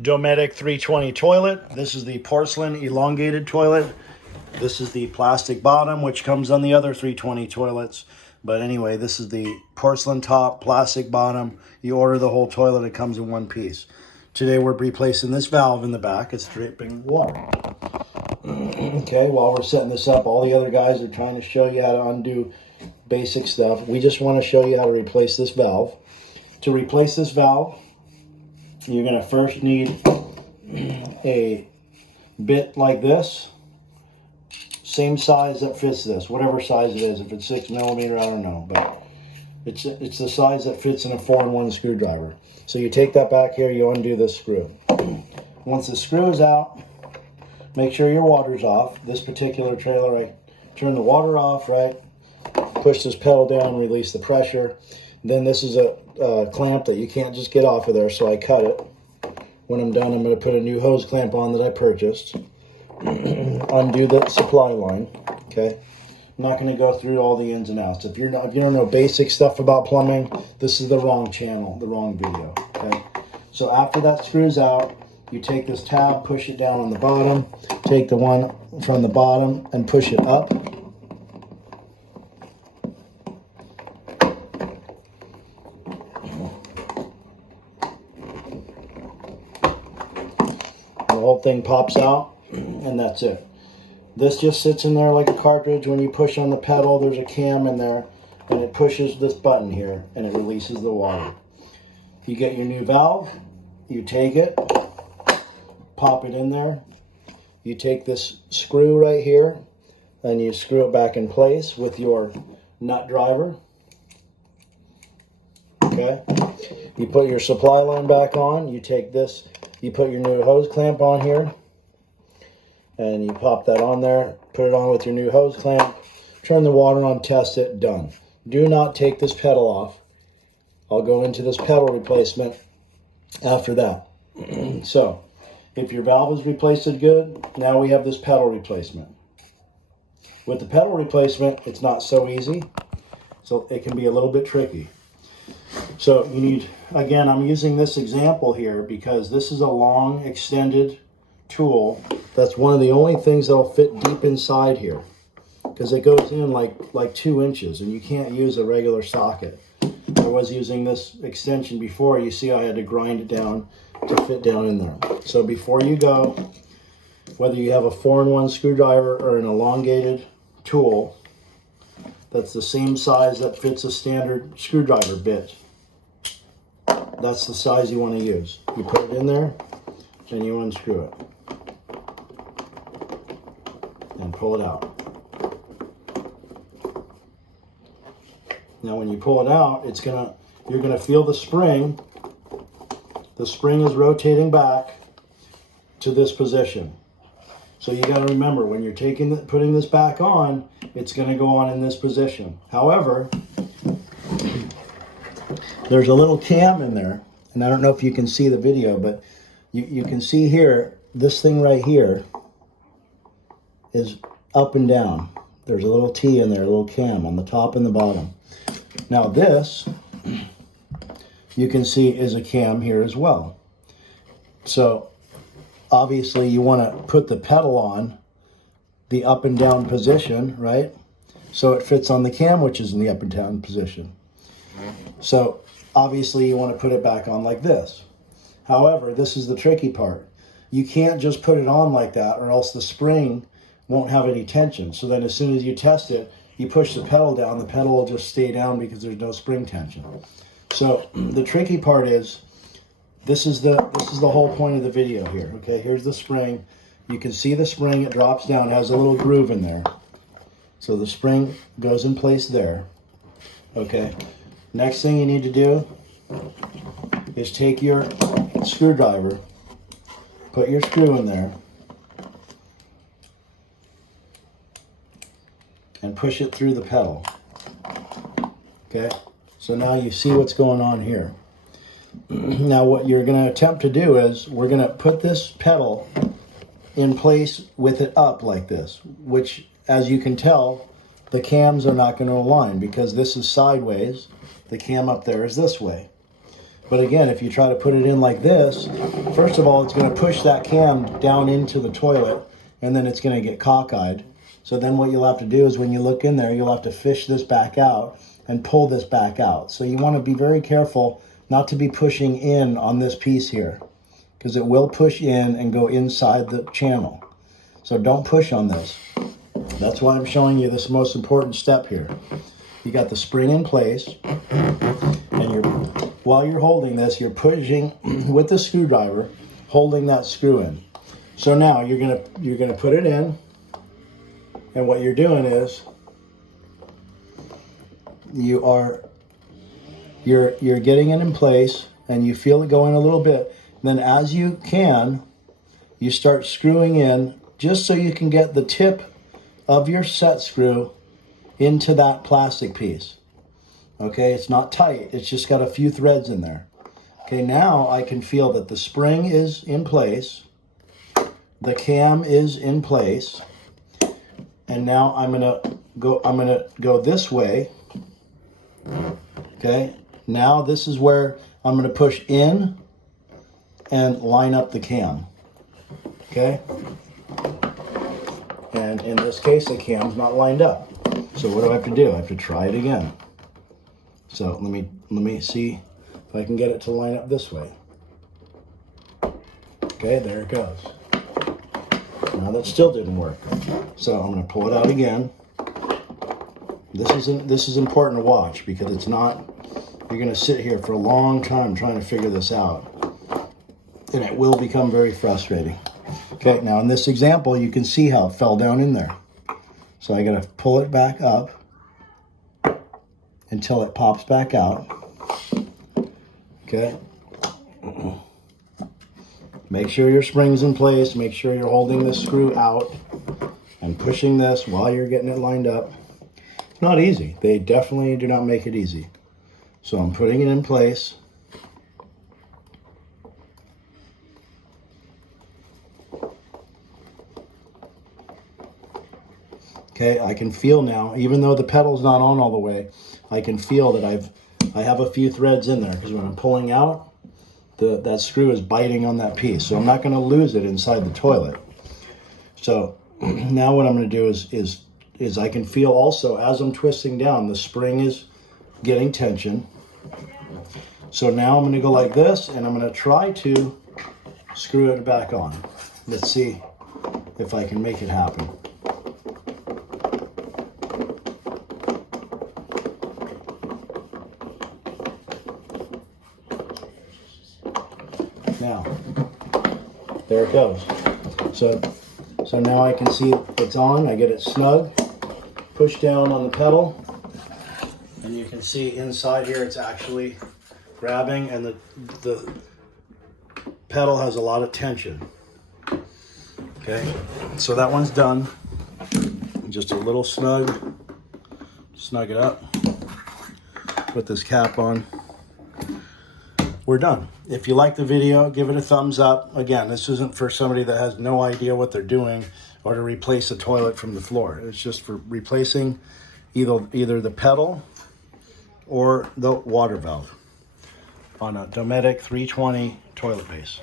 Dometic 320 toilet. This is the porcelain elongated toilet. This is the plastic bottom, which comes on the other 320 toilets. But anyway, this is the porcelain top, plastic bottom. You order the whole toilet, it comes in one piece. Today we're replacing this valve in the back. It's dripping water. Okay, while we're setting this up, all the other guys are trying to show you how to undo basic stuff. We just want to show you how to replace this valve. To replace this valve, you're going to first need a bit like this, same size that fits this, whatever size it is. If it's 6 millimeter, I don't know, but it's the size that fits in a 4-in-1 screwdriver. So you take that back here, you undo this screw. Once the screw is out, make sure your water's off. This particular trailer, I turn the water off, right? Push this pedal down, release the pressure. Then this is a clamp that you can't just get off of there, so I cut it. When I'm done, I'm going to put a new hose clamp on that I purchased. Undo the supply line. Okay, I'm not going to go through all the ins and outs. If you don't know basic stuff about plumbing, this is the wrong channel, the wrong video. Okay, so after that screws out, you take this tab, push it down on the bottom, take the one from the bottom and push it up. The whole thing pops out, and that's it. This just sits in there like a cartridge. When you push on the pedal, there's a cam in there, and it pushes this button here, and it releases the water. You get your new valve, you take it, pop it in there. You take this screw right here, and you screw it back in place with your nut driver. Okay, you put your supply line back on, you take this, you put your new hose clamp on here, and you pop that on there, put it on with your new hose clamp, turn the water on, test it, done. Do not take this pedal off. I'll go into this pedal replacement after that. So, if your valve is replaced good, now we have this pedal replacement. With the pedal replacement, it's not so easy, so it can be a little bit tricky. So you need, again, I'm using this example here because this is a long extended tool. That's one of the only things that'll fit deep inside here because it goes in like 2 inches, and you can't use a regular socket. I was using this extension before. You see I had to grind it down to fit down in there. So before you go, whether you have a 4-in-1 screwdriver or an elongated tool that's the same size that fits a standard screwdriver bit, that's the size you want to use. You put it in there and you unscrew it and pull it out. Now when you pull it out, you're gonna feel the spring. The spring is rotating back to this position. So you got to remember, when you're putting this back on, it's going to go on in this position. However, there's a little cam in there, and I don't know if you can see the video, but you can see here, this thing right here is up and down. There's a little T in there, a little cam on the top and the bottom. Now this, you can see, is a cam here as well. So obviously you want to put the pedal on the up and down position, right? So it fits on the cam, which is in the up and down position. So obviously you want to put it back on like this. However, this is the tricky part. You can't just put it on like that, or else the spring won't have any tension. So then as soon as you test it, you push the pedal down, the pedal will just stay down because there's no spring tension. So the tricky part is, this is the whole point of the video here. Okay, here's the spring. You can see the spring, it drops down, it has a little groove in there. So the spring goes in place there. Okay, next thing you need to do is take your screwdriver, put your screw in there, and push it through the pedal. Okay, so now you see what's going on here. Now what you're going to attempt to do is, we're going to put this pedal in place with it up like this, which, as you can tell, the cams are not going to align because this is sideways. The cam up there is this way. But again, if you try to put it in like this, first of all, it's going to push that cam down into the toilet, and then it's going to get cockeyed. So then what you'll have to do is when you look in there, you'll have to fish this back out and pull this back out. So you want to be very careful not to be pushing in on this piece here, because it will push in and go inside the channel. So don't push on this. That's why I'm showing you this most important step here. You got the spring in place, and while you're holding this, you're pushing with the screwdriver, holding that screw in. So now you're gonna put it in, and what you're doing is you're getting it in place, and you feel it going a little bit. Then as you can, you start screwing in just so you can get the tip of your set screw into that plastic piece. Okay, it's not tight, it's just got a few threads in there. Okay, now I can feel that the spring is in place, the cam is in place, and now I'm gonna go this way. Okay, now this is where I'm gonna push in and line up the cam. Okay, and in this case the cam's not lined up. So what do I have to do? I have to try it again. So let me see if I can get it to line up this way. Okay, there it goes. Now that still didn't work. So I'm going to pull it out again. This is important to watch, because it's not, you're going to sit here for a long time trying to figure this out, and it will become very frustrating. Okay, now in this example, you can see how it fell down in there. So I got to pull it back up until it pops back out. Okay. Make sure your spring's in place. Make sure you're holding this screw out and pushing this while you're getting it lined up. It's not easy. They definitely do not make it easy. So I'm putting it in place. Okay, I can feel now, even though the pedal's not on all the way, I can feel that I have a few threads in there, because when I'm pulling out, that screw is biting on that piece. So I'm not going to lose it inside the toilet. So now what I'm going to do is I can feel also, as I'm twisting down, the spring is getting tension. So now I'm going to go like this, and I'm going to try to screw it back on. Let's see if I can make it happen. Now, there it goes. So now I can see it's on. I get it snug, push down on the pedal, and you can see inside here it's actually grabbing, and the pedal has a lot of tension. Okay, so that one's done. Just a little snug it up, put this cap on. We're done. If you like the video, give it a thumbs up. Again, this isn't for somebody that has no idea what they're doing or to replace a toilet from the floor. It's just for replacing either the pedal or the water valve on a Dometic 320 toilet base.